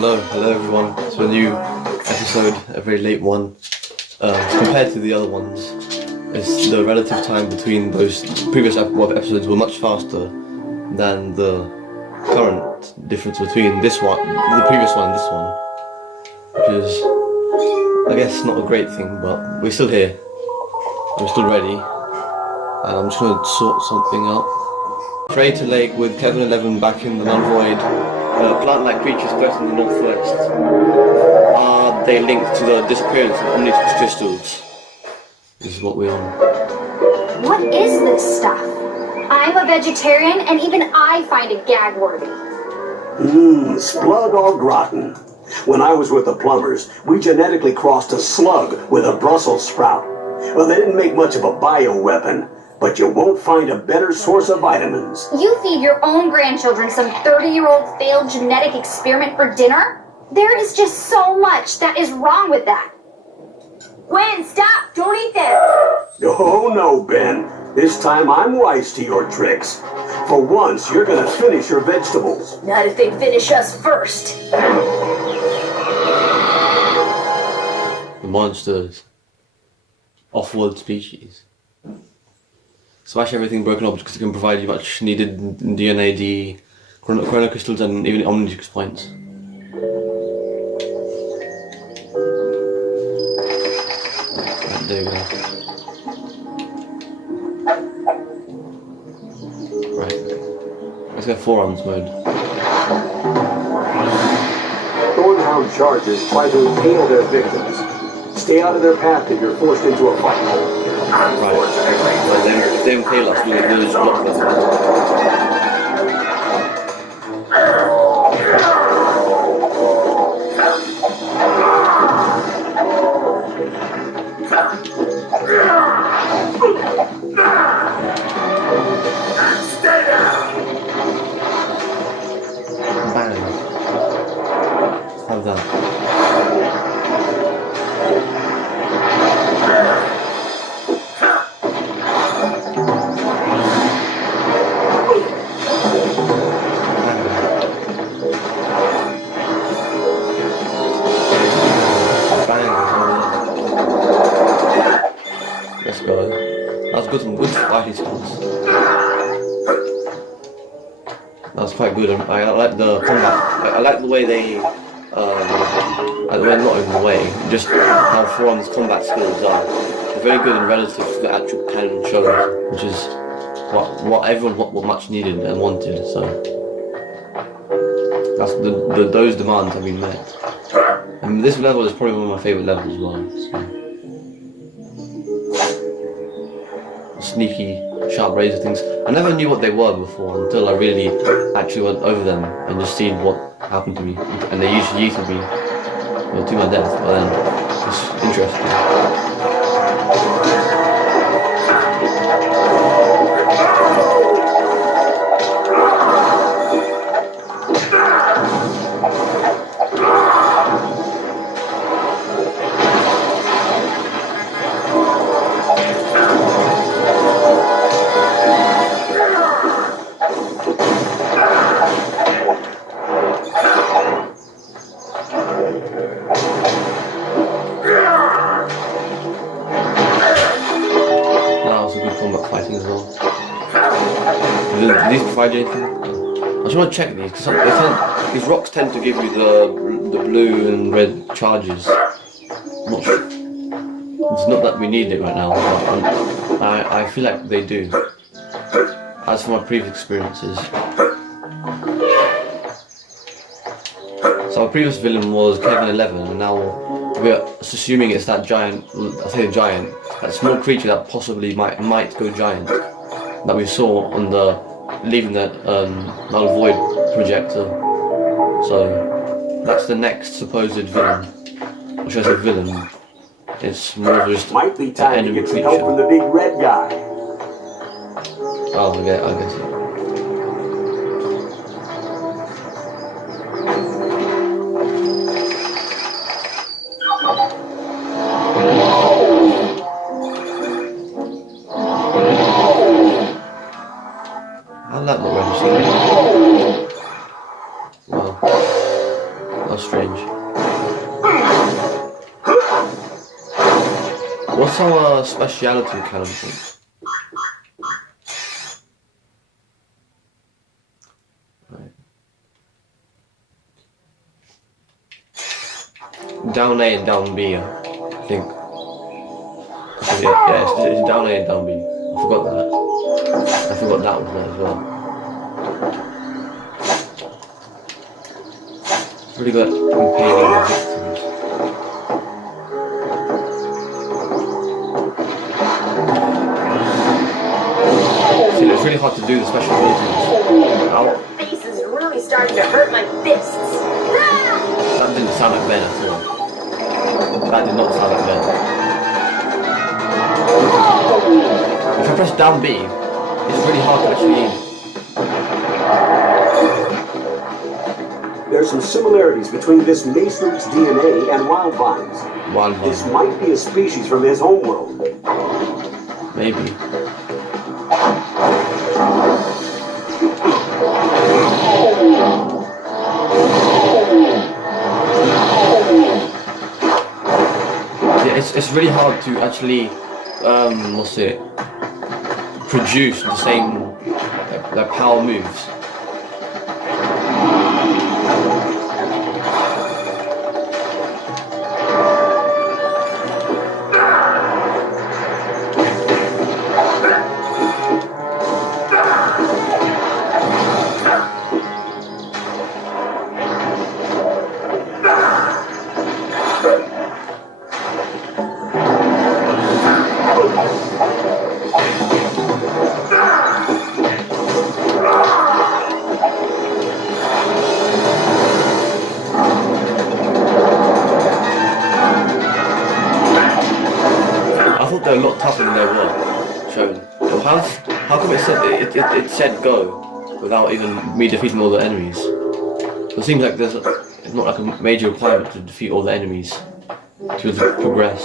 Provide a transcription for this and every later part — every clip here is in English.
Hello everyone, to a new episode, a very late one. Compared to the other ones, the relative time between those previous episodes were much faster than the current difference between this one, the previous one and this one. Which is, I guess, not a great thing, but we're still here. We're still ready. And I'm just going to sort something out. Crater Lake with Kevin 11 back in the null void. Plant-like creatures present in the northwest. Are they linked to the disappearance of omnitrix crystals? This is what we're on. What is this stuff? I'm a vegetarian and even I find it gag-worthy. Splug au gratin. When I was with the plumbers, we genetically crossed a slug with a Brussels sprout. Well, they didn't make much of a bioweapon, but you won't find a better source of vitamins. You feed your own grandchildren some 30-year-old failed genetic experiment for dinner? There is just so much that is wrong with that. Gwen, stop! Don't eat that! Oh no, Ben. This time I'm wise to your tricks. For once, you're gonna finish your vegetables. Not if they finish us first. The monsters. Off-world species. Smash everything, broken objects that can provide you much needed DNA, chrono crystals, and even omnitrix points. Right, there you go. Right. Let's go forearms mode. Thornhound chargers try to impale their victims. Stay out of their path if you're forced into a fight. Right. Well, if they impale us, we'll just block them. Bang. Have that. Let's go. That's good, some good fighting skills. That was quite good. I like the combat. I like the way they, not in the way, just how Forearm's combat skills are. They're very good and relative to the actual canon show, which is what everyone what much needed and wanted. So that's those demands have been met. And this level is probably one of my favourite levels as well. So. Sneaky, sharp razor things. I never knew what they were before until I really actually went over them and just seen what happened to me. And they usually yeeted me to my death, but then it's interesting. Do these provide you anything? I just want to check these because these rocks tend to give you the blue and red charges. I'm not sure. It's not that we need it right now, but I feel like they do. As for my previous experiences. So our previous villain was Kevin 11, and now we're assuming it's that giant. I say giant, that small creature that possibly might go giant. That we saw on leaving the null void projector. So that's the next supposed villain. Or should I say villain? It's more of just might be time to get some creature. help from the big red guy. Oh, I guess. How'd that not register? Well, that's strange. what's our speciality kind of thing? Right. Down A and down B, I think. Yeah, it's down A and down B. I forgot that. I forgot that was there as well. Really good at impaling the victims. See, it's really hard to do the special abilities. Your face is really starting to hurt my fists. That didn't sound like Ben at all. That did not sound like Ben. If I press down B, it's really hard to actually aim. There's some similarities between this Maceroot's DNA and Wildvine's. This might be a species from his homeworld. Maybe. Yeah, it's really hard to actually, produce the same like power moves. A lot tougher than they were shown. How come it said go without even me defeating all the enemies? So it seems like it's not like a major requirement to defeat all the enemies to progress.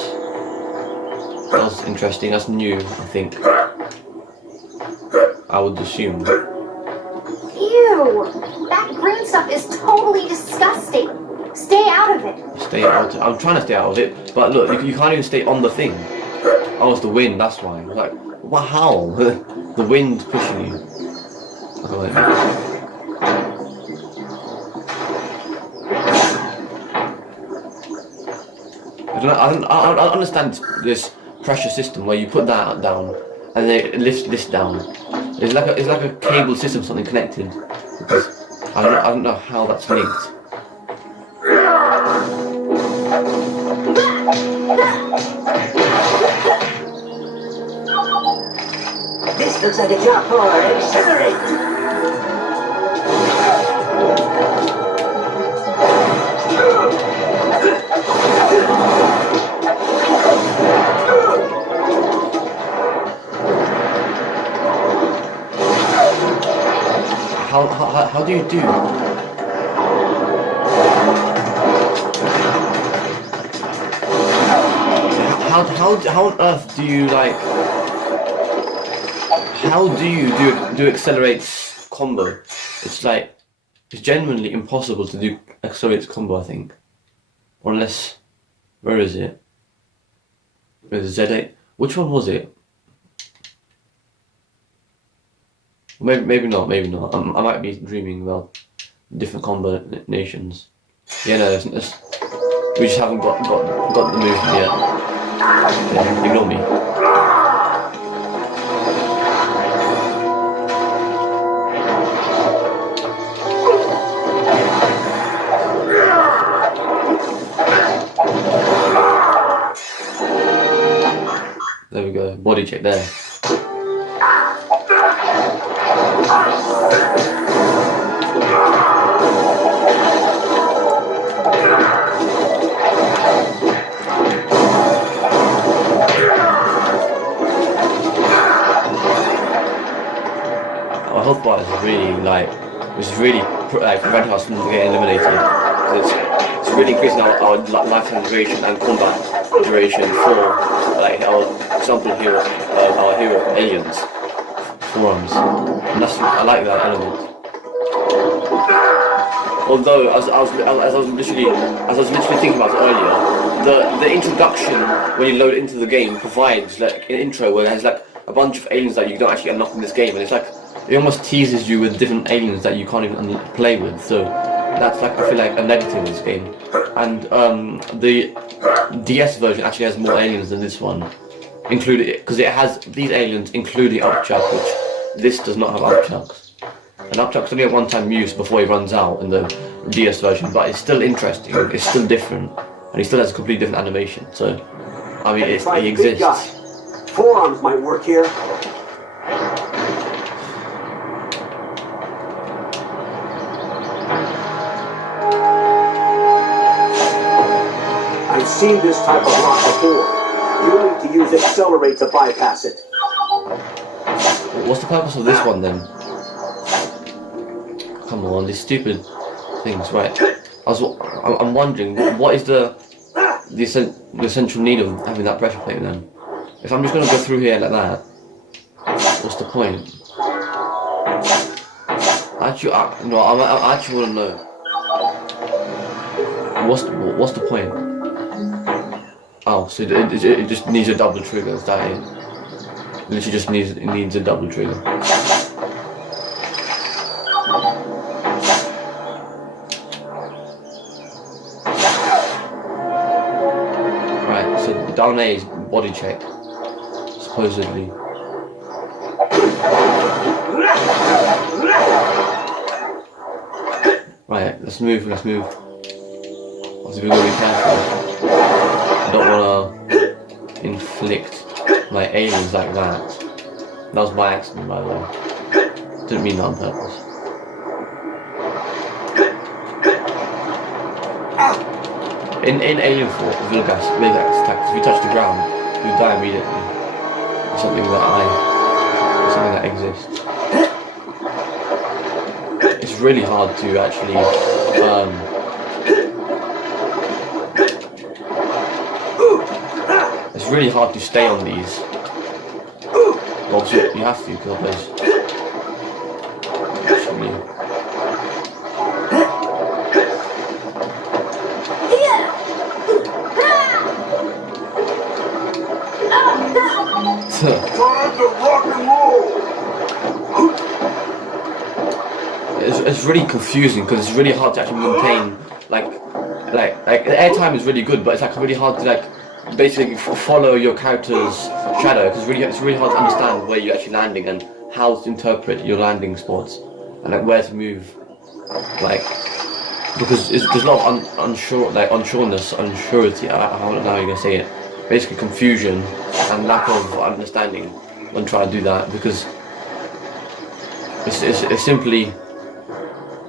That was interesting. That's new, I think. I would assume. Ew! That green stuff is totally disgusting. Stay out of it. Stay out. I'm trying to stay out of it, but look, you can't even stay on the thing. Oh, it's the wind, that's why. I was like, what, how? The wind pushing you. I don't understand this pressure system where you put that down and then it lifts this down. It's like a cable system, something connected. Because I don't know how that's linked. This looks like a job for Accelerate! How do you do? How on earth do you like? How do you do Accelerate's combo? It's like, it's genuinely impossible to do Accelerate's combo, I think. Unless, where is it? With Z8? Which one was it? Maybe not. I might be dreaming about different combinations. Yeah, no, we just haven't got the move yet. Yeah, ignore me. There we go, body check there. Our health bar is really preventing us from getting eliminated. It's really increasing our lifetime duration and combat duration for like our example hero, our hero aliens forearms, and I like that element. Although as I was literally thinking about it earlier, the introduction when you load into the game provides like an intro where it has like a bunch of aliens that you don't actually unlock in this game, and it's like it almost teases you with different aliens that you can't even play with. So that's like, I feel like, a negative in this game. And the DS version actually has more aliens than this one, including, because it has these aliens including Upchuck, which this does not have Upchucks. And Upchuck's only a one-time use before he runs out in the DS version, but it's still interesting, it's still different, and he still has a completely different animation. So, I mean, he exists. Forearms might work here. I've seen this type of rock before. You need to use accelerate to bypass it. What's the purpose of this one then? Come on, these stupid things, right? I'm wondering, what is the essential need of having that pressure plate then? If I'm just going to go through here like that, what's the point? Actually, no, I actually want to know. What's the point? Oh, so it just needs a double trigger, is that it? It literally just needs a double trigger. Right, so down A is body check, supposedly. Right, let's move. Obviously we've got to be careful. I don't want to inflict my aliens like that. That was by accident, by the way. Didn't mean that on purpose. In Alien 4, VILGAX attacks, if you touch the ground, you die immediately. It's something that exists. It's really hard to actually it's really hard to stay on these. Well, you have to, because otherwise Time to rock and roll. it's really confusing because it's really hard to actually maintain like the airtime is really good, but it's like really hard to like basically follow your character's shadow, because it's really hard to understand where you're actually landing and how to interpret your landing spots and like where to move, like because there's a lot of unsurety. I don't know how you're gonna say it. Basically confusion and lack of understanding when trying to do that, because it's simply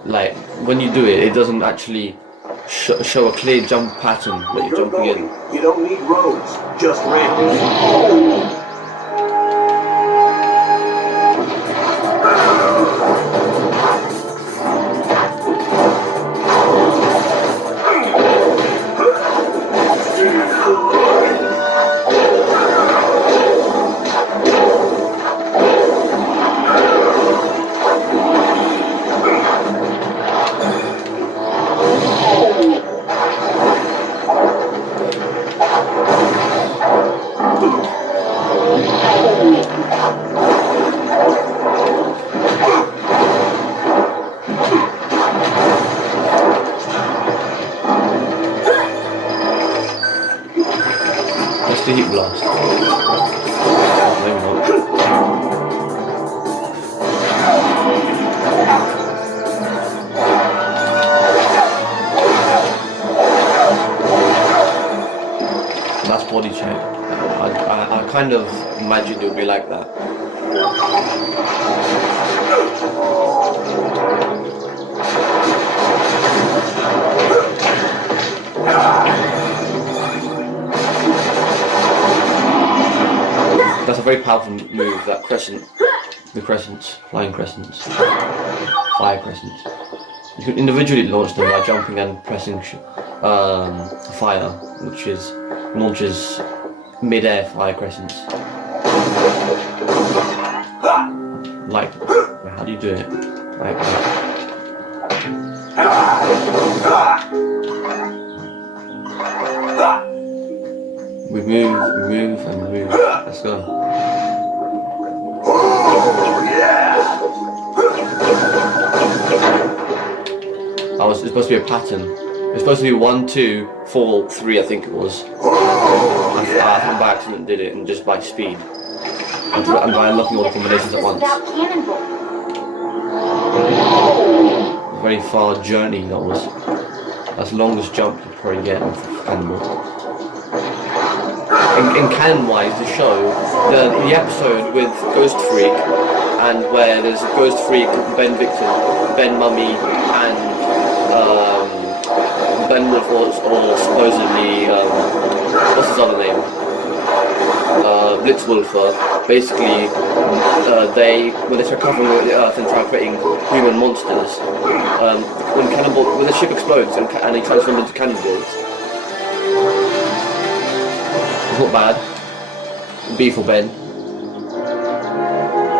like when you do it, it doesn't actually show a clear jump pattern that you're jumping in. You don't need roads, just ramps. The heat blast. Maybe not. That's body check. I kind of imagined it would be like that. That's a very powerful move, that crescent, the crescents, flying crescents, fire crescents. You can individually launch them by jumping and pressing fire, which launches mid-air fire crescents. Like, how do you do it? Like that. move, and move. Let's go. Oh, yeah! It's supposed to be a pattern. It's supposed to be 1, 2, 4, 3, I think it was. Oh, I think by accident did it, and just by speed. And by unlocking all the combinations at once. Very far journey that was. That's the longest jump you probably get with Cannonball. In canon-wise, the show, the episode with Ghost Freak, and where there's a Ghost Freak, Ben Victor, Ben Mummy, and Ben Wolf, or supposedly, what's his other name? Blitzwolfer. Basically, when they start covering the Earth and try creating human monsters, when the ship explodes and they transform into cannonballs. It's not bad. B for Ben.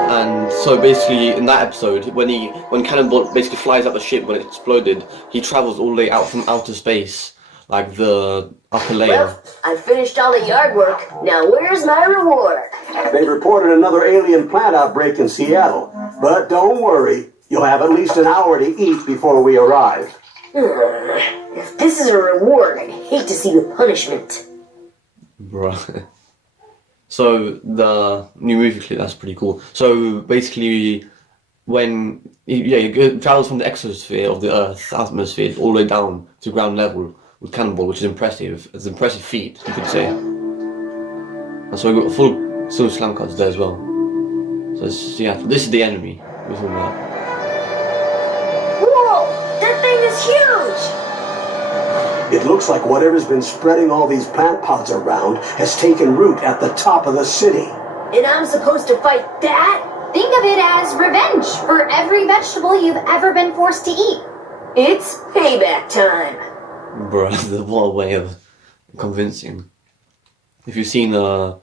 And so basically, in that episode, when Cannonball basically flies out the ship when it exploded, he travels all the way out from outer space, like the upper layer. Well, I finished all the yard work. Now where's my reward? They reported another alien plant outbreak in Seattle. But don't worry, you'll have at least an hour to eat before we arrive. If this is a reward, I'd hate to see the punishment. Right. So the new movie clip, that's pretty cool. So basically, when he travels from the exosphere of the Earth atmosphere all the way down to ground level with Cannonball, which is impressive. It's an impressive feat, you could say. And so we got full silver slam cards there as well. So yeah, this is the enemy we're talking about. Whoa! That thing is huge! It looks like whatever's been spreading all these plant pods around has taken root at the top of the city. And I'm supposed to fight that? Think of it as revenge for every vegetable you've ever been forced to eat. It's payback time. Bruh, what a way of convincing. If you've seen the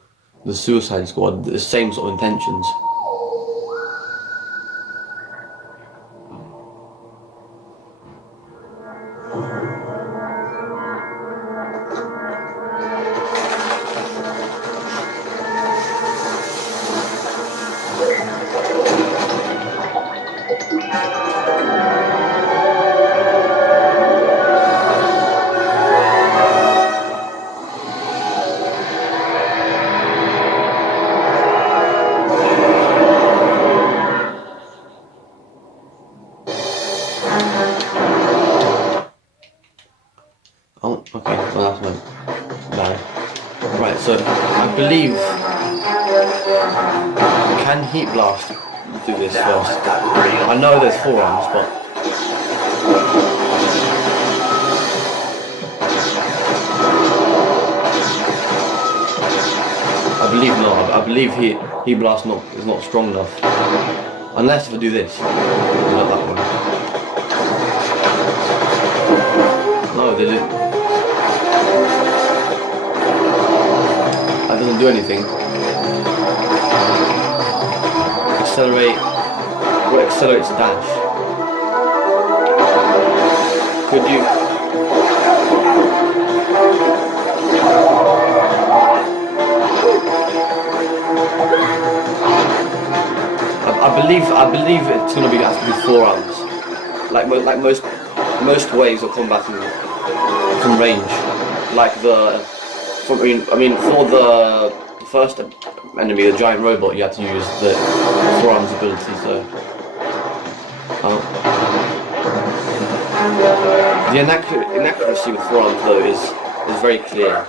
Suicide Squad, the same sort of intentions. Oh, okay, well that's my bad. Right, so I believe, can Heat Blast do this first? I know there's forearms, but I believe not. I believe Heat Blast is not strong enough. Unless if I do this, not that one. No, they didn't. That doesn't do anything. Accelerate. What accelerates dash? Could you? I believe it's gonna have to be forearms. Like most ways of combating from range. Like for the first enemy, the giant robot, you have to use the forearms ability. So the inaccuracy with forearms though is very clear.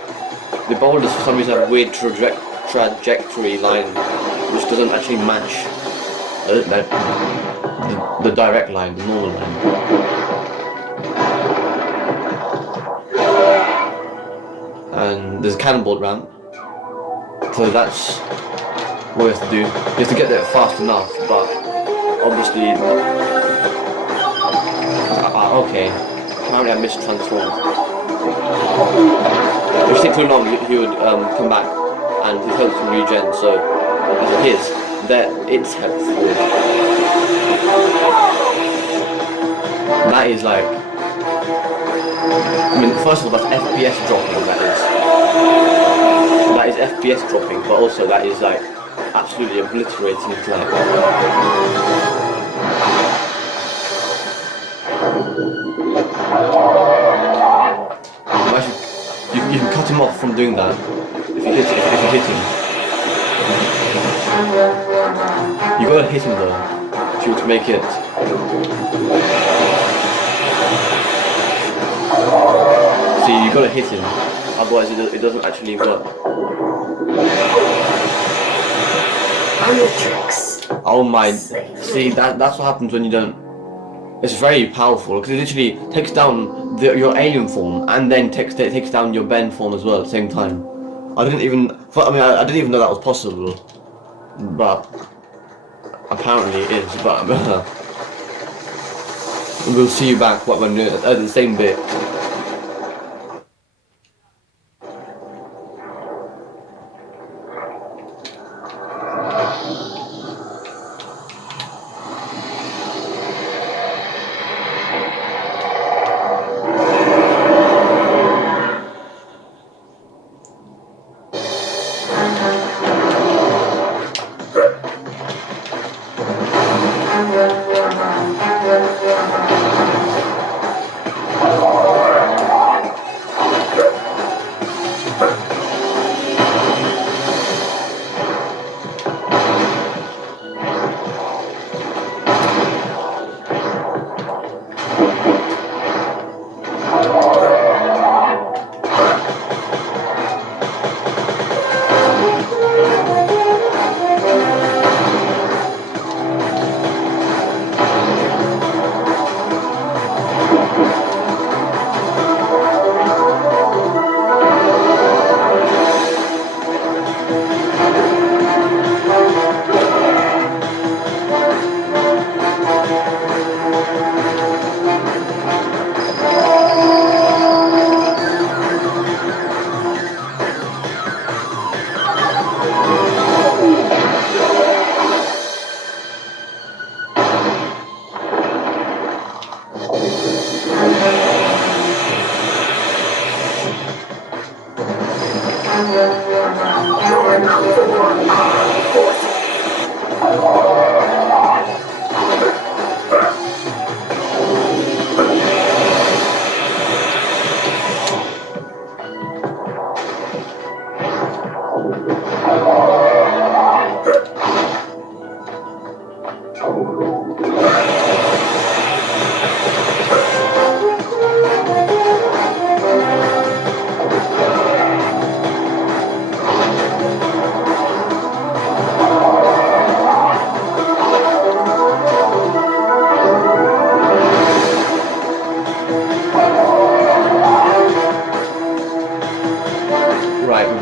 The boulders for some reason have a weird trajectory line which doesn't actually match the direct line, the normal line. And there's a cannonball ramp, so that's what we have to do. You have to get there fast enough, but obviously, okay, apparently I mistransformed. If it takes too long, he would come back, and his health will regen, so its health would. That is like, I mean, first of all, that's FPS dropping, that is. that is FPS dropping, but also that is like absolutely obliterating his leg. Actually, you can cut him off from doing that if you hit him. You gotta hit him though to make it. See, you gotta hit him, otherwise it doesn't actually work. Oh my! See, that's what happens when you don't. It's very powerful because it literally takes down your alien form and then takes down your Ben form as well at the same time. I didn't even know that was possible, but apparently it is. But we'll see you back when we're at the same bit.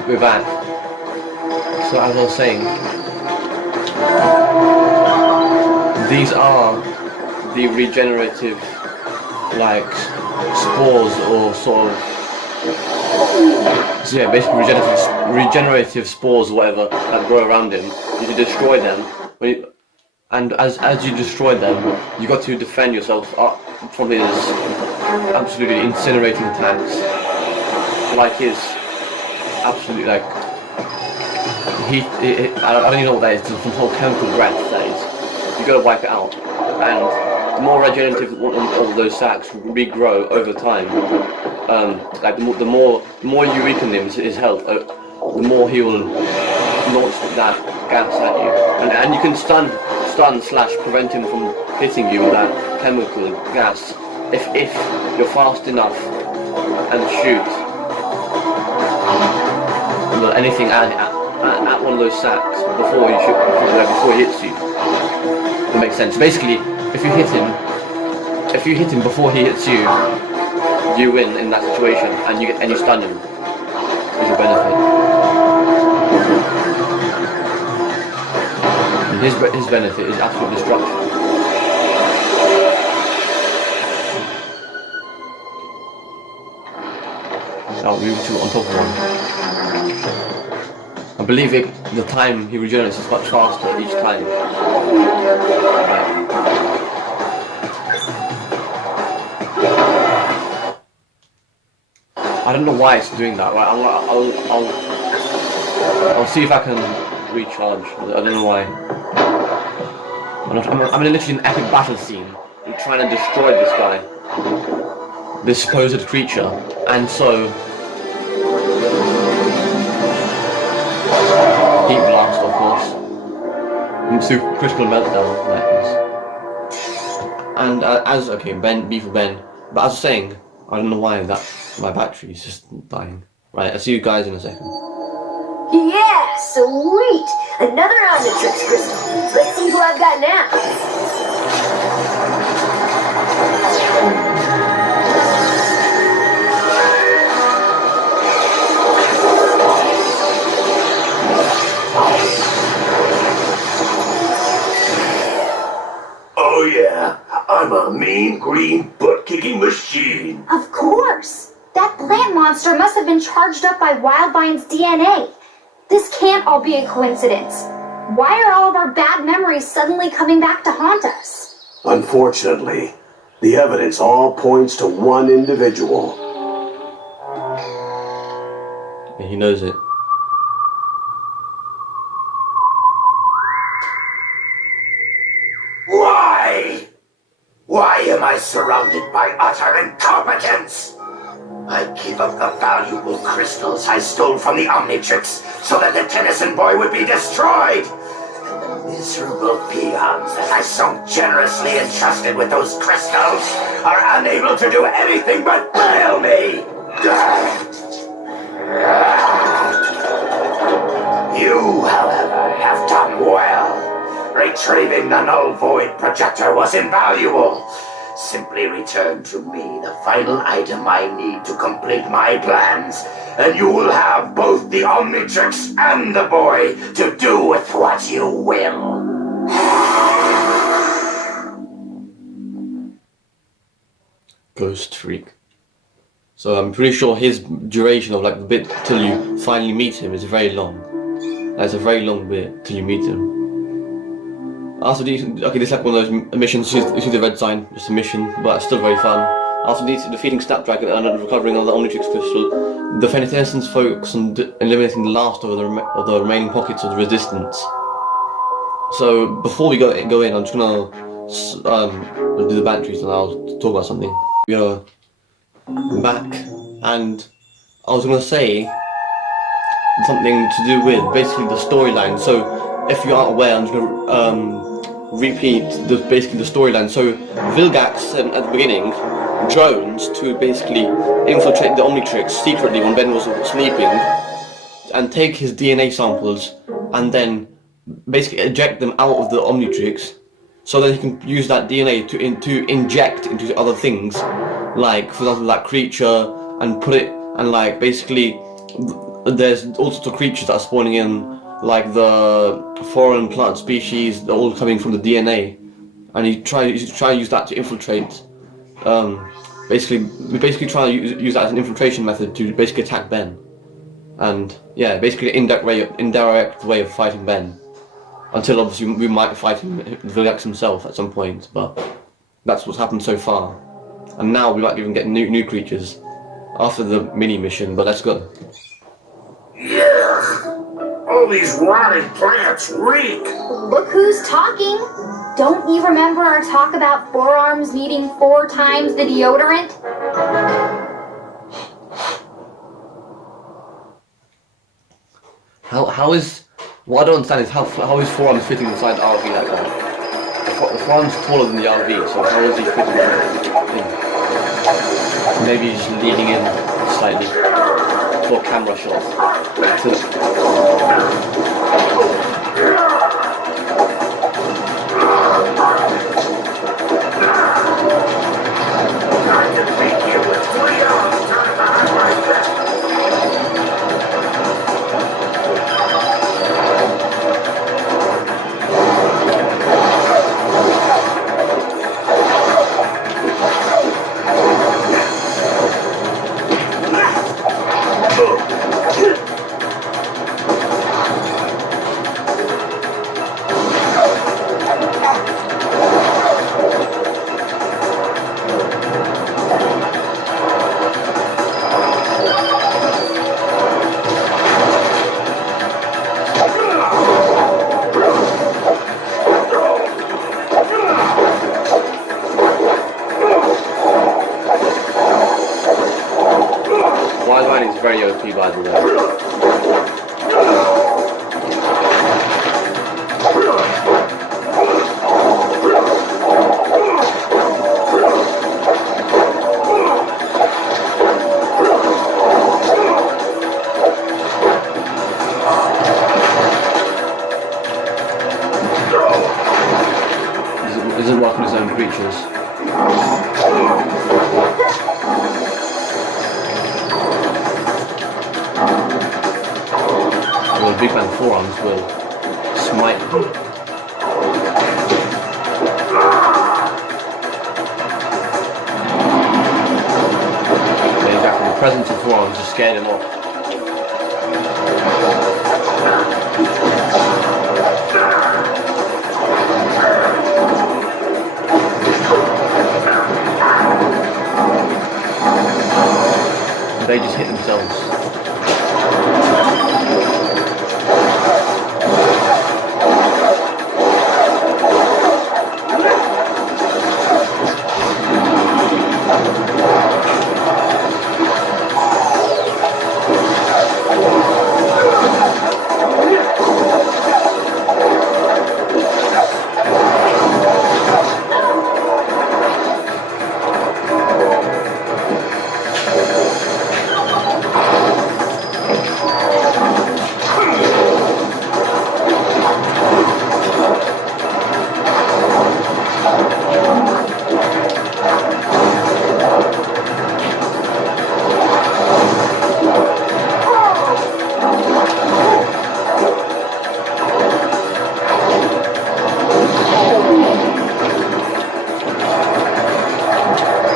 We're back. So as I was saying, these are the regenerative, like, spores or sort of, so yeah, basically regenerative spores or whatever that grow around him. You can destroy them, and as you destroy them, you got to defend yourself up from his absolutely incinerating attacks, like his absolutely like I don't even know what that is. Some whole chemical breath that is. You gotta wipe it out, and the more regenerative one of those sacs regrow over time. Like the more you weaken his health, the more he will launch that gas at you, and you can stun / prevent him from hitting you with that chemical gas if you're fast enough and shoot anything at one of those sacs before he hits you. That makes sense. Basically, if you hit him before he hits you, you win in that situation, and you stun him. Is your benefit. And his benefit is absolute destruction. I'll move to on top of one. I believe the time he regenerates is much faster each time. I don't know why it's doing that. Right, I'll see if I can recharge. I don't know why. I'm in literally an epic battle scene. I'm trying to destroy this guy. This supposed creature. And so... Heat blast, of course. Super critical meltdown. And okay, B for Ben. But as I was saying, I don't know why my battery is just dying. Right, I'll see you guys in a second. Yeah, sweet! Another Omnitrix crystal. Let's see who I've got now. Oh yeah, I'm a mean green butt-kicking machine. Of course! That plant monster must have been charged up by Wildvine's DNA. This can't all be a coincidence. Why are all of our bad memories suddenly coming back to haunt us? Unfortunately, the evidence all points to one individual. Yeah, he knows it. Why? Why am I surrounded by utter incompetence? I gave up the valuable crystals I stole from the Omnitrix so that the Tennyson boy would be destroyed. And the miserable peons that I so generously entrusted with those crystals are unable to do anything but fail me. You, however, have done well. Retrieving the null void projector was invaluable. Simply return to me the final item I need to complete my plans, and you will have both the Omnitrix and the boy to do with what you will. Ghost freak. So I'm pretty sure his duration of like the bit till you finally meet him is very long. That's a very long bit till you meet him. After this is like one of those missions. You see the red sign, just a mission, but it's still very fun. After defeating Snapdragon and recovering of the Omnitrix crystal, the Tennyson focus on eliminating the last of the remaining pockets of the resistance. So before we go in, I'm just gonna do the batteries and I'll talk about something. We are back, and I was gonna say something to do with basically the storyline. So if you aren't aware, I'm just gonna repeat basically the storyline. So VILGAX sent at the beginning drones to basically infiltrate the Omnitrix secretly when Ben was sleeping and take his DNA samples and then basically eject them out of the Omnitrix, so that he can use that DNA to inject into other things, like for example that creature, and put it, and like basically there's all sorts of creatures that are spawning in, like the foreign plant species, they're all coming from the DNA, and you try to use that to infiltrate. We basically try to use that as an infiltration method to basically attack Ben, and yeah, basically indirect way of fighting Ben, until obviously we might fight him, VILGAX himself at some point. But that's what's happened so far, and now we might even get new creatures after the mini mission. But let's go. Yeah! All these rotting plants reek! Look who's talking! Don't you remember our talk about forearms needing 4 times the deodorant? How is... What I don't understand is how is forearms fitting inside the RV like that? The forearm's taller than the RV, so how is he fitting in? Maybe he's just leaning in slightly for camera shots. very OP, by the way. Isn't welcome his own creatures. Well, the big man forearms will smite them. Exactly, the presence of forearms just scared him off. They just hit themselves.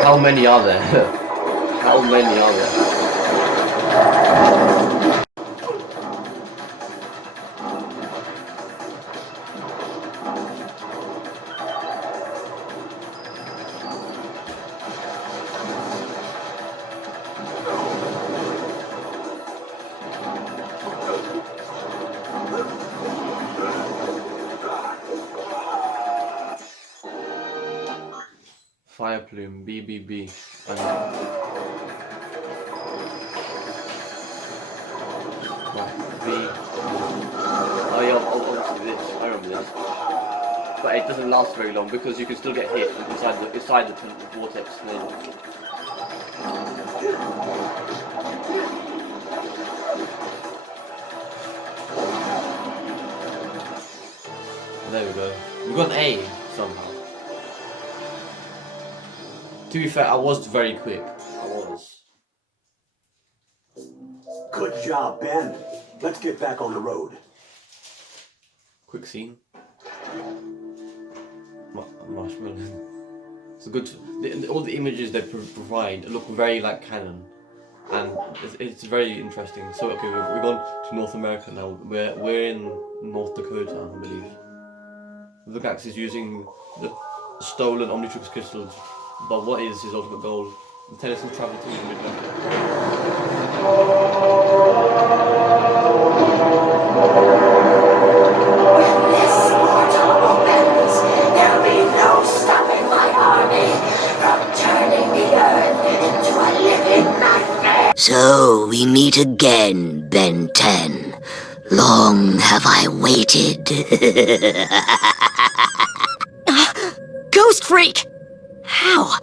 How many are there? How many are there? Fire plume, BBB, and B. Oh yeah, obviously this. I remember this, but it doesn't last very long because you can still get hit inside the vortex. There we go. We got an A somehow. To be fair, I was very quick. I was. Good job, Ben. Let's get back on the road. Quick scene. Marshmallow. It's a good. All the images they provide look very like canon, and it's very interesting. So okay, we've gone to North America now. We're in North Dakota, I believe. VILGAX is using the stolen Omnitrix crystals, but what is his ultimate goal? The Tennyson travel to the Midwest. This portal opens. There'll be no stopping my army from turning the earth into a living nightmare. So we meet again, Ben 10. Long have I waited. Ghost Freak! How?